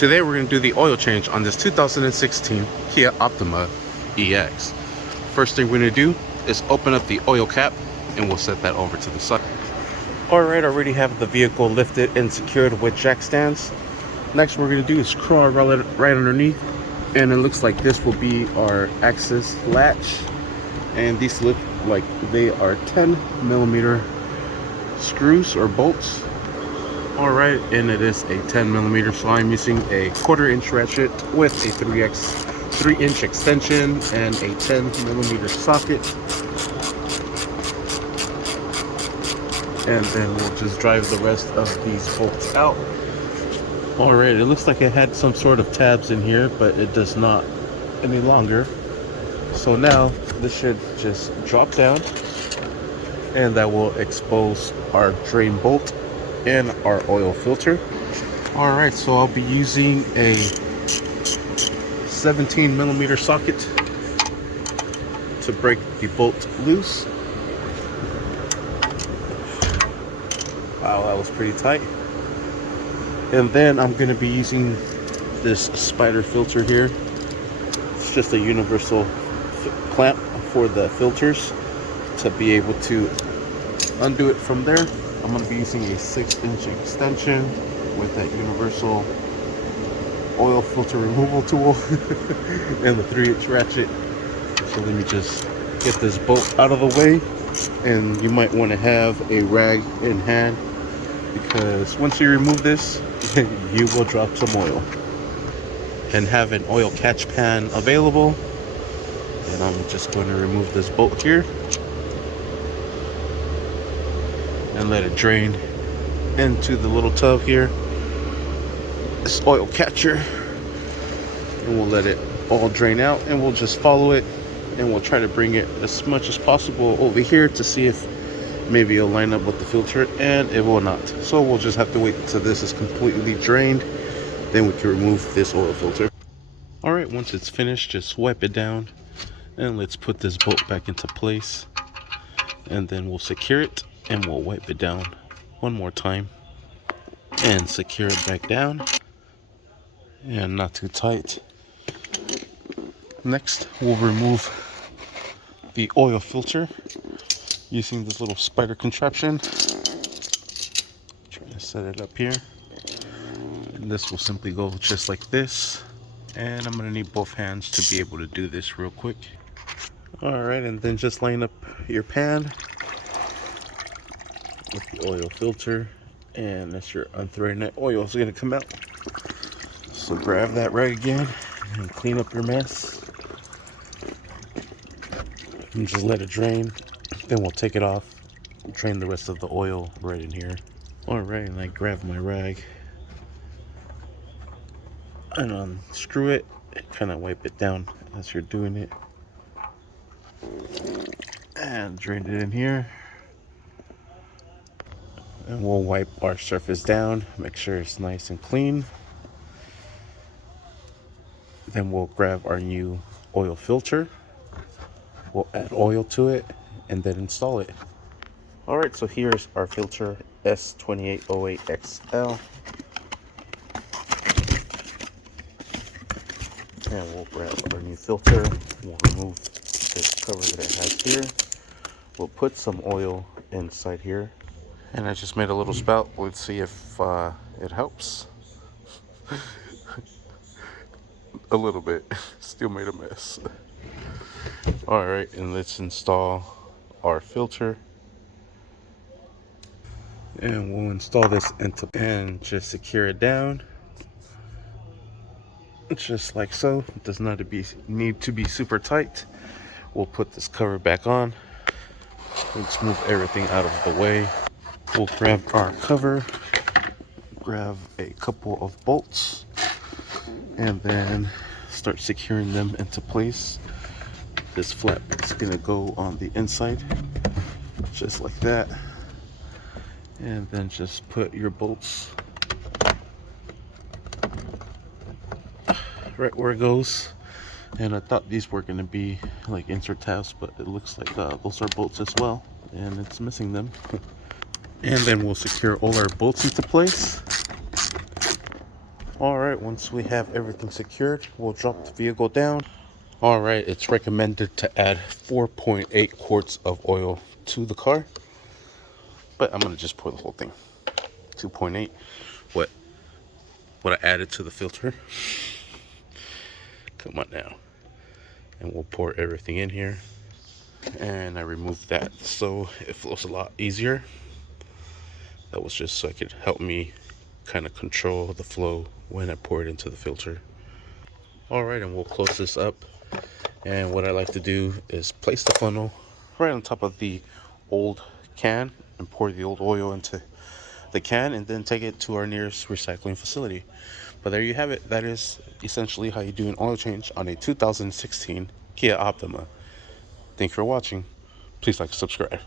Today we're going to do the oil change on this 2016 Kia Optima EX. First thing we're going to do is open up the oil cap and we'll set that over to the side. Alright, I already have the vehicle lifted and secured with jack stands. Next what we're going to do is crawl right underneath, and it looks like this will be our access latch, and these look like they are 10mm screws or bolts. Alright, and it is a 10mm, so I'm using a 1/4" ratchet with a 3-inch extension and a 10mm socket. And then we'll just drive the rest of these bolts out. Alright, it looks like it had some sort of tabs in here, but it does not any longer. So now this should just drop down, and that will expose our drain bolt and our oil filter. Alright, so I'll be using a 17mm socket to break the bolt loose. Wow, that was pretty tight. And then I'm going to be using this spider filter here. It's just a universal clamp for the filters to be able to undo it from there. I'm going to be using a 6-inch extension with that universal oil filter removal tool and the 3-inch ratchet. So let me just get this bolt out of the way, and you might want to have a rag in hand, because once you remove this you will drop some oil. And have an oil catch pan available, and I'm just going to remove this bolt here and let it drain into the little tub here, this oil catcher, and we'll let it all drain out, and we'll just follow it, and we'll try to bring it as much as possible over here to see if maybe it'll line up with the filter, and it will not. So we'll just have to wait until this is completely drained, then we can remove this oil filter. Alright, once it's finished, just wipe it down, and let's put this bolt back into place, and then we'll secure it, and we'll wipe it down one more time and secure it back down, and not too tight. Next we'll remove the oil filter using this little spider contraption. Trying to set it up here, and this will simply go just like this, and I'm gonna need both hands to be able to do this real quick. Alright, and then just line up your pan with the oil filter, and as you're unthrowing that, oil is going to come out. So grab that rag again and clean up your mess, and just let it drain. Then we'll take it off, drain the rest of the oil right in here. Alright, and I grab my rag and unscrew it and kind of wipe it down as you're doing it, and drain it in here. And we'll wipe our surface down, make sure it's nice and clean. Then we'll grab our new oil filter, we'll add oil to it, and then install it. Alright, so here's our filter, S2808XL. And we'll grab our new filter, we'll remove this cover that it has here. We'll put some oil inside here. And I just made a little spout. Let's see if it helps. A little bit. Still made a mess. Alright, and let's install our filter. And we'll install this into, and just secure it down. Just like so. It does not need to be super tight. We'll put this cover back on. Let's move everything out of the way. We'll grab our cover, grab a couple of bolts, and then start securing them into place. This flap is going to go on the inside, just like that. And then just put your bolts right where it goes. And I thought these were going to be like insert tabs, but it looks like those are bolts as well, and it's missing them. And then we'll secure all our bolts into place. Alright, once we have everything secured, we'll drop the vehicle down. Alright, it's recommended to add 4.8 quarts of oil to the car, but I'm gonna just pour the whole thing. 2.8, what I added to the filter. Come on now. And we'll pour everything in here. And I removed that so it flows a lot easier. That was just so it could help me kind of control the flow when I pour it into the filter. Alright, and we'll close this up. And what I like to do is place the funnel right on top of the old can and pour the old oil into the can and then take it to our nearest recycling facility. But there you have it. That is essentially how you do an oil change on a 2016 Kia Optima. Thank you for watching. Please like and subscribe.